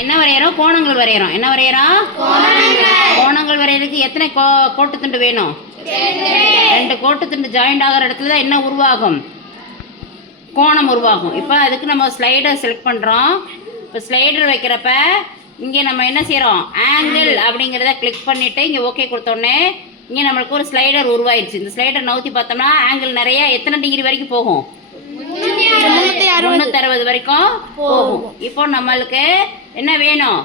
என்ன வரையறோம்? கோணங்கள் வரையறோம். என்ன வரையறோம்? கோணங்கள் வரையறதுக்கு எத்தனை கோட்டு துண்டு வேணும்? 2 கோட்டு துண்டு ஜாயிண்ட் ஆகிற இடத்துல தான் என்ன உருவாகும்? கோணம் உருவாகும். இப்போ அதுக்கு நம்ம ஸ்லைடர் செலக்ட் பண்ணுறோம். இப்போ ஸ்லைடர் வைக்கிறப்ப இங்கே நம்ம என்ன செய்கிறோம்? ஆங்கிள் அப்படிங்கிறத கிளிக் பண்ணிவிட்டு இங்கே ஓகே கொடுத்தோடனே இங்கே நம்மளுக்கு ஒரு ஸ்லைடர் உருவாயிடுச்சு. இந்த ஸ்லைடர் நவுத்தி பார்த்தோம்னா ஆங்கிள் நிறைய எத்தனை டிகிரி வரைக்கும் போகும்? 360 வரைக்கும் போகும். இப்போ நம்மளுக்கு என்ன வேணும்?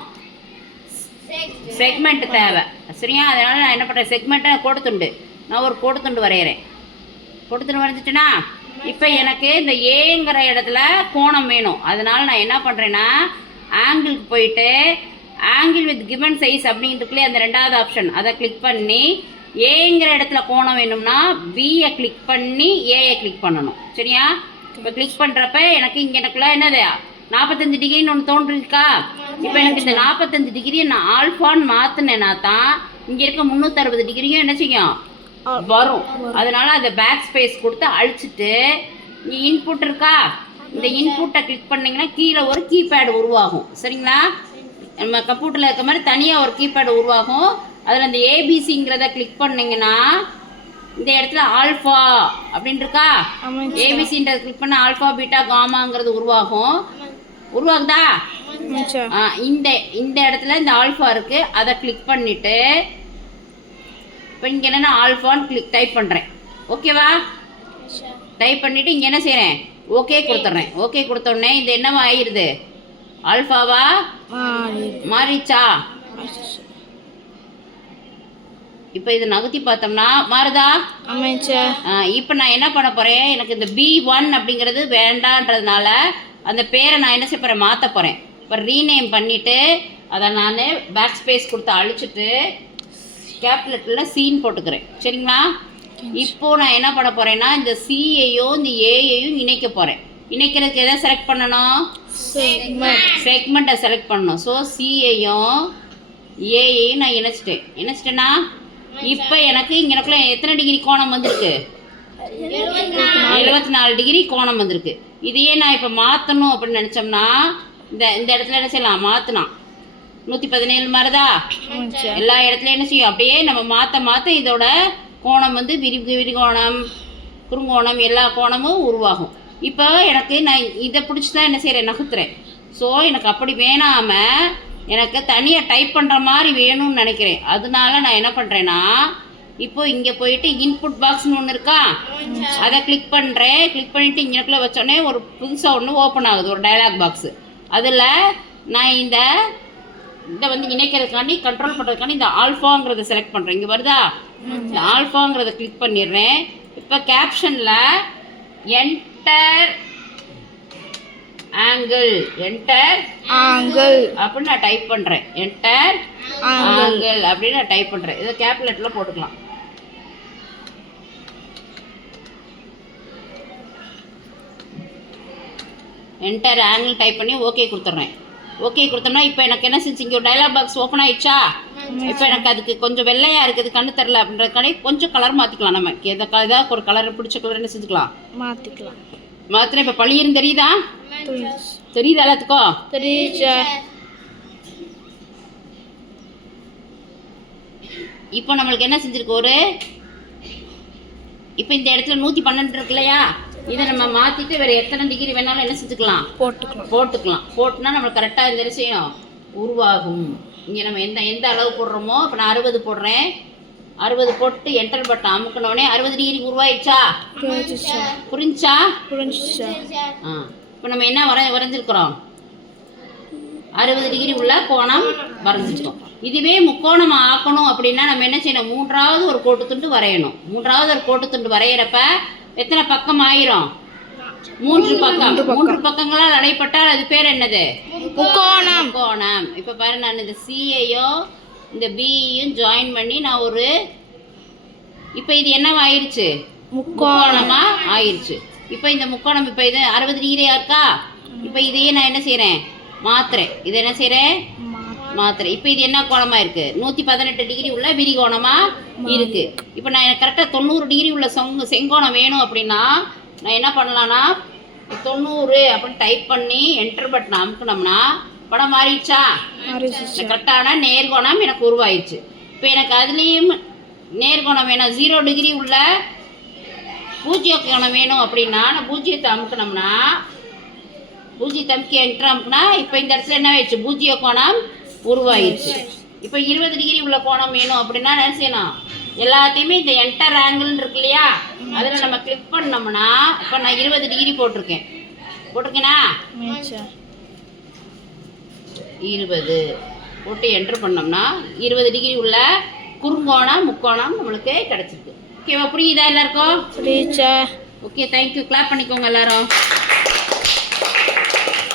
செக்மெண்ட் தேவை. சரியா? அதனால் நான் என்ன பண்ணுறேன்? செக்மெண்ட்டை கோட்டுத்துண்டு நான் ஒரு கோட்டுத்துண்டு வரைகிறேன். கோட்டுத்துண்டு வரைஞ்சிட்டேன்னா இப்போ எனக்கு இந்த ஏங்கிற இடத்துல கோணம் வேணும். அதனால் நான் என்ன பண்ணுறேன்னா ஆங்கிளுக்கு போயிட்டு ஆங்கிள் வித் கிவன் சைஸ் அப்படின்றதுக்குள்ளே அந்த 2வது ஆப்ஷன் அதை கிளிக் பண்ணி ஏங்கிற இடத்துல கோணம் வேணும்னா பியை கிளிக் பண்ணி ஏயை கிளிக் பண்ணணும். சரியா? இப்போ கிளிக் பண்ணுறப்ப எனக்கு இங்கே எனக்குள்ள என்னது 45 டிகிரின்னு ஒன்று தோன்றிருக்கா? இப்போ எனக்கு இந்த 45 டிகிரியை நான் ஆல்ஃபான்னு மாற்றினேன்னா தான் இங்கே இருக்க 360 டிகிரியும் என்ன செய்யும்? வரும். அதனால் அந்த பேக் ஸ்பேஸ் கொடுத்து அழிச்சிட்டு இங்கே இன்புட் இருக்கா? இந்த இன்புட்டை கிளிக் பண்ணிங்கன்னா கீழே ஒரு கீபேடு உருவாகும். சரிங்களா? நம்ம கம்ப்யூட்டரில் இருக்க மாதிரி தனியாக ஒரு கீபேடு உருவாகும். அதில் இந்த ஏபிசிங்கிறத கிளிக் பண்ணிங்கன்னா இந்த இடத்துல ஆல்ஃபா அப்படின்னு இருக்கா? ஏபிசின்றதை கிளிக் பண்ண ஆல்ஃபா பீட்டா காமாங்கிறது உருவாகும். உருவாகுதா? இந்த இடத்துல இந்த ஆல்ஃபா இருக்குது. அதை கிளிக் பண்ணிவிட்டு இப்போ இங்கே என்னென்னா ஆல்ஃபான்னு டைப் பண்ணுறேன். ஓகேவா? டைப் பண்ணிவிட்டு இங்கே என்ன செய்கிறேன்? ஓகே கொடுத்துட்றேன். ஓகே கொடுத்தோடனே இது என்னவா ஆயிடுது? ஆல்ஃபாவா மாறிச்சா? இப்போ இது நகர்த்தி பார்த்தோம்னா மாறுதா? இப்போ நான் என்ன பண்ண போகிறேன்? எனக்கு இந்த B1 அப்படிங்கிறது வேண்டான்றதுனால அந்த பேரை நான் என்ன செய்ய போகிறேன்? மாற்ற போகிறேன். இப்போ ரீநேம் பண்ணிவிட்டு அதை நான் பேக் ஸ்பேஸ் கொடுத்து அழிச்சிட்டு கேப்லெட்டில் சீன் போட்டுக்கிறேன். சரிங்களா? இப்போது நான் என்ன பண்ண போகிறேன்னா இந்த சியையும் இந்த ஏயையும் இணைக்க போகிறேன். இணைக்கிறதுக்கு எதை செலக்ட் பண்ணணும்? செக்மெண்ட்டை செலக்ட் பண்ணணும். ஸோ சியையும் ஏயையும் நான் இணைச்சிட்டேன்னா இப்போ எனக்கு இங்கே எனக்குள்ள எத்தனை டிகிரி கோணம் வந்திருக்கு? 74 டிகிரி கோணம் வந்திருக்கு. இதையே நான் இப்போ மாற்றணும் அப்படின்னு நினச்சோம்னா இந்த இடத்துல என்ன செய்யலாம்? மாற்றலாம். 117 மாதிரிதா எல்லா இடத்துலையும் என்ன செய்யும்? அப்படியே நம்ம மாற்ற இதோட கோணம் வந்து விரிகோணம் குறுங்கோணம் எல்லா கோணமும் உருவாகும். இப்போ எனக்கு நான் இதை பிடிச்சி தான் என்ன செய்கிறேன்? நகர்த்துறேன். ஸோ எனக்கு அப்படி வேணாமல் எனக்கு தனியாக டைப் பண்ணுற மாதிரி வேணும்னு நினைக்கிறேன். அதனால நான் என்ன பண்ணுறேன்னா இப்போ இங்கே போயிட்டு இன்புட் பாக்ஸ்னு ஒன்று இருக்கா? அதை கிளிக் பண்ணுறேன். கிளிக் பண்ணிவிட்டு இங்கேக்குள்ளே வச்சோடனே ஒரு புதுசாக ஒன்று ஓப்பன் ஆகுது, ஒரு டயலாக் பாக்ஸு. அதில் நான் இதை வந்து இணைக்கிறதுக்காண்டி கண்ட்ரோல் பண்ணுறதுக்காண்டி இந்த ஆல்ஃபாங்கிறத செலக்ட் பண்ணுறேன். இங்கே வருதா? இந்த ஆல்ஃபாங்கிறத கிளிக் பண்ணிடுறேன். இப்போ கேப்ஷனில் என்டர் ஆங்கிள் அப்படின்னு நான் டைப் பண்ணுறேன். என்டர் ஆங்கிள் அப்படின்னு நான் டைப் பண்ணுறேன். இதை கேப்லெட்டில் போட்டுக்கலாம். என்டர் ஆங்கிள் டைப் பண்ணி ஓகே கொடுத்துட்றேன். ஓகே கொடுத்தோம்னா இப்போ எனக்கு என்ன செஞ்சு இங்கே ஒரு டயலாக் பாக்ஸ் ஓப்பன் ஆயிடுச்சா? இப்போ எனக்கு அதுக்கு கொஞ்சம் வெள்ளையாக இருக்குது, கண்ணு தெரில அப்படின்றதுக்காண்டி கொஞ்சம் கலர் மாற்றிக்கலாம். நம்ம ஏதாவது ஒரு கலர் பிடிச்ச கலர் என்ன செஞ்சுக்கலாம்? மாற்றினா இப்போ பழியிருந்து தெரியுதா? தெரியுதா எல்லாத்துக்கும்? இப்போ நம்மளுக்கு என்ன செஞ்சுருக்கு? இப்போ இந்த இடத்துல 112 இருக்கு இல்லையா? இதை நம்ம மாற்றிட்டு வேறு எத்தனை டிகிரி வேணாலும் என்ன செஞ்சுக்கலாம்? போட்டுக்கலாம். போட்டுனா நம்மளுக்கு கரெக்டாக இந்த விஷயம் உருவாகும். இங்கே நம்ம எந்த அளவு போடுறோமோ இப்போ நான் 60 போடுறேன். 60 போட்டு என்டர் பட்டன் அமுக்கினோடனே 60 டிகிரி உருவாயிடுச்சா? புரிஞ்சா? இப்போ நம்ம என்ன வரைஞ்சிருக்கிறோம்? 60 டிகிரி உள்ள கோணம் வரைஞ்சிருக்கோம். இதுவே முக்கோணம் ஆக்கணும் அப்படின்னா நம்ம என்ன செய்யணும்? 3வது ஒரு கோட்டுத்துண்டு வரையணும். 3வது ஒரு கோட்டுத்துண்டு வரைகிறப்ப எத்தனை பக்கம் ஆயிரும்? 3 பக்கம். 3 பக்கங்களால் அடைப்பட்டால் அது பேர் என்னது? முக்கோணம். இப்போ பாரு, நான் இந்த சியையும் இந்த பியையும் ஜாயின் பண்ணி நான் ஒரு இப்போ இது என்னவா ஆயிடுச்சு? முக்கோணமாக ஆயிடுச்சு. இப்போ இந்த முக்கோணம் இப்போ இது 60 டிகிரியா இருக்கா? இப்போ இதையே நான் என்ன செய்கிறேன்? மாத்துறேன். இது என்ன செய்கிறேன்? மாத்துறேன். இப்போ இது என்ன கோணமாக இருக்குது? 118 டிகிரி உள்ள விரிகோணமாக இருக்குது. இப்போ நான் எனக்கு கரெக்டாக 90 டிகிரி உள்ள செங்கோணம் வேணும் அப்படின்னா நான் என்ன பண்ணலான்னா 90 அப்படின்னு டைப் பண்ணி என்டர் பட்டன் அமுக்கினோம்னா படம் மாறிடுச்சா? இந்த கரெக்டான நேர்கோணம் எனக்கு உருவாயிடுச்சு. இப்போ எனக்கு அதுலேயும் நேர்கோணம் வேணும், 0 டிகிரி உள்ள பூஜ்ஜிய கோணம் வேணும் அப்படின்னா நான் பூஜ்ஜியத்தை அமுக்கணும்னா, பூஜ்ஜியத்தை அமுக்கி என்ட்ரு அமுக்குனா இப்போ இந்த இடத்துல என்ன ஆயிடுச்சு? பூஜ்ஜிய கோணம் உருவாயிடுச்சு. இப்போ 20 டிகிரி உள்ள கோணம் வேணும் அப்படின்னா என்ன செய்யணும்? எல்லாத்தையுமே இந்த என்டர் ஆங்கிள்னு இருக்கு இல்லையா, அதில் நம்ம கிளிக் பண்ணோம்னா இப்போ நான் 20 டிகிரி போட்டிருக்கேனா? 20 போட்டு என்ட்ரு பண்ணோம்னா 20 டிகிரி உள்ள குறுங்கோணம் முக்கோணம் நம்மளுக்கு கிடச்சிருக்கு. ஓகேவா? புரியுதா எல்லாருக்கும்? புரியுதா? Okay, thank you. கிளாப் பண்ணிக்கோங்க எல்லாரும்.